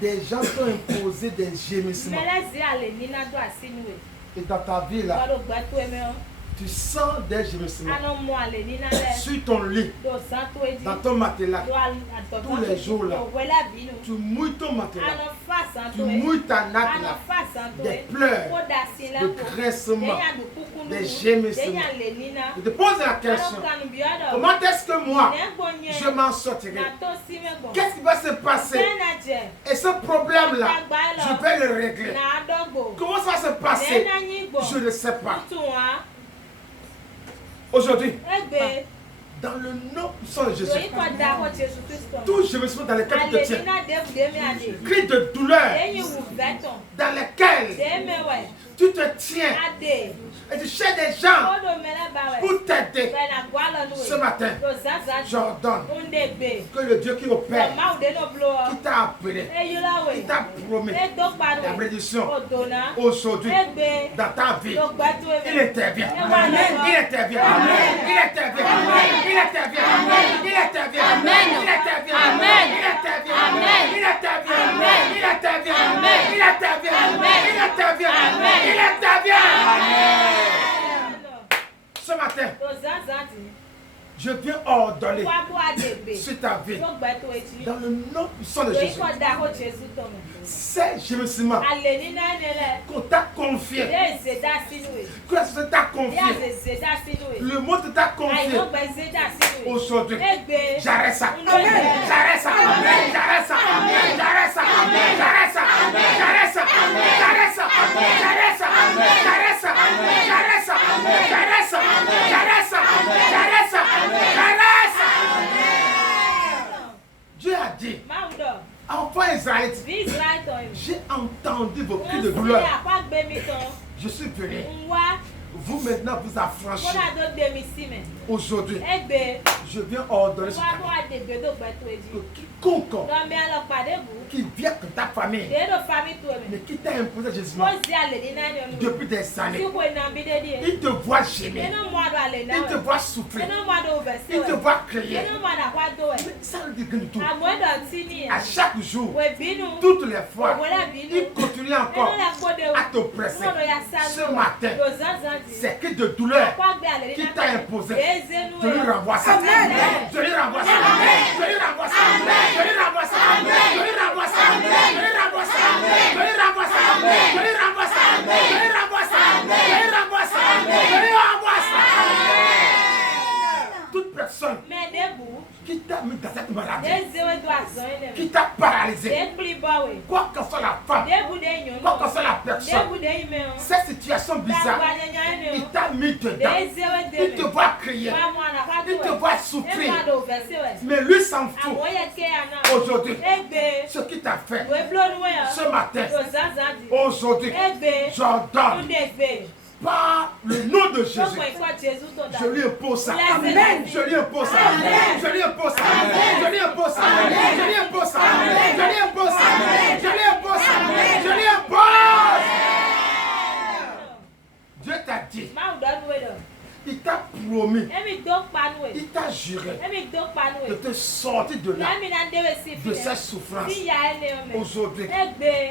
Des gens t'ont imposé des gémissements. Et dans ta vie là, tu sens des gémissements sur ton lit, dans ton matelas. Tous les jours là, tu mouilles ton matelas, tu mouilles ta natte là, des pleurs, de graissements, des gémissements. Je te pose la question, comment est-ce que moi, je m'en sortirai? Qu'est-ce qui va se passer? Et ce problème là, je vais le régler. Comment ça va se passer? Je ne sais pas. Aujourd'hui, dans le nom puissant de Jésus, tout gémissement dans lequel tu te tiens, cri de douleur dans lequel tu te tiens et tu cherches des gens pour t'aider. Ce matin, j'ordonne que le Dieu qui opère, qui t'a appelé, qui t'a promis la bénédiction aujourd'hui dans ta vie, il intervient. Il intervient. Il intervient. Il intervient. Il intervient. Il intervient. Il intervient. Il intervient. Il intervient. Il intervient. Il intervient. Il intervient. Ce matin, je viens ordonner sur ta vie, dans le nom puissant de Jésus, ces gémissements qu'on t'a confié, que la société t'a confié, le monde t'a confié, aujourd'hui, j'arrête ça, j'arrête ça, j'arrête ça, j'arrête ça, j'arrête ça, j'arrête ça, j'arrête ça, j'arrête ça, j'arrête ça, j'arrête ça, j'arrête ça, j'arrête ça, j'arrête ça. Dieu a dit, enfants israélites, j'ai entendu vos cris de douleur. Je suis venu vous maintenant vous affranchir. Aujourd'hui, je viens ordonner sur ta vie que quiconque qui vient de ta famille, mais qui t'a imposé Jésus depuis des années, il te voit gémir, il te voit souffrir, il te voit crier. Ça ne dit rien du tout. À chaque jour, toutes les fois, il continue encore à t'oppresser. Ce matin, c'est que de douleur qui t'a imposé. Je lui renvoie ça. Je lui renvoie ça. Je lui renvoie ça. Je lui renvoie ça. Je lui renvoie ça. Je lui renvoie ça. Je lui renvoie ça. Je lui renvoie ça. Je lui renvoie ça. Je lui renvoie ça. Je lui renvoie ça. Toute personne qui t'a mis dans cette maladie, qui t'a paralysé, quoi que soit la femme, quoi que soit la personne, cette situation bizarre, il t'a mis dedans, il te voit crier, il te voit souffrir, mais lui s'en fout. Aujourd'hui, ce qu'il t'a fait, ce matin, aujourd'hui, j'ordonne par le nom de Jésus, je lui impose ça. Amen. Je lui impose ça. Je lui impose ça. Je lui impose ça. Je lui impose ça. Je lui impose ça. Je lui impose ça. Je lui impose. Dieu t'a dit, il t'a promis, il t'a juré de te sortir de là, de cette souffrance. Aujourd'hui,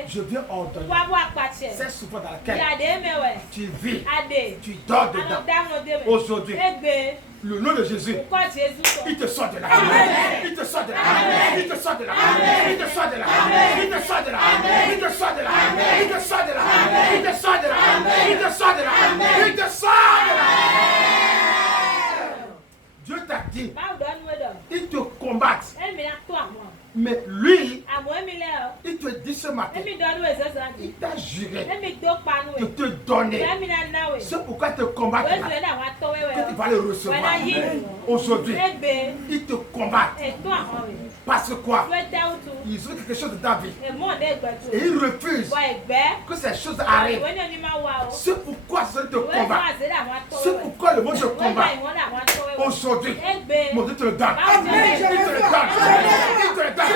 je viens ordonner cette souffrance dans laquelle tu vis, tu dors dedans. Aujourd'hui, le nom de Jésus, il te sort de là. Il te sort de là. Il te sort de là. Il te sort de là. Il te sort de là. Il te sort de là. Il te sort de là. Il te sort de là. Il te sort de là. Il te sort de là. Dieu t'a dit, il te combat. Mais lui, il te dit ce matin, il t'a juré de te donner. C'est pourquoi il te combat, que tu vas le recevoir. Aujourd'hui, il te combat. Parce que quoi? Ils ont quelque chose de ta vie. Et ils refusent que ces choses arrivent. C'est pourquoi ça te combat. C'est pourquoi le monde te combat. Aujourd'hui, mon Dieu te le donne. Il te le donne. Il te le donne. Il te le donne.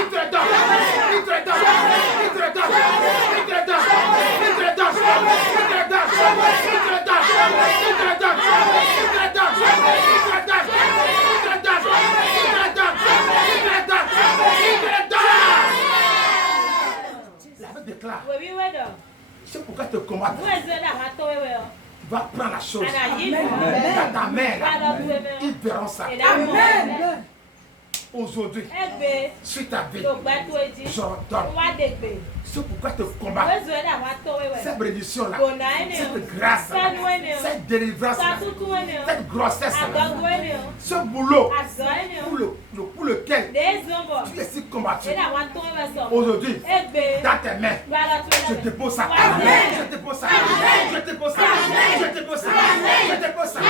Il te le donne. Il te le donne. Il te le donne. Il te le donne. Il te le donne. Il te le donne. Il te le donne. Il te le donne. Il te le donne. Il te le donne. Il te le donne. Il te le donne. Il te le donne. déclare. C'est pourquoi te combattre. Tu vas prendre la chose. Dans ta main. Ils verront ça. Amen. Aujourd'hui, sur ta vie, je redonne. C'est pourquoi te combattre. Cette bénédiction-là, cette grâce, cette délivrance, cette grossesse, ce boulot pour lequel tu es si combattu. Aujourd'hui, dans tes mains, je dépose ça. Je dépose ça. Je dépose ça. Je dépose ça. Je dépose ça.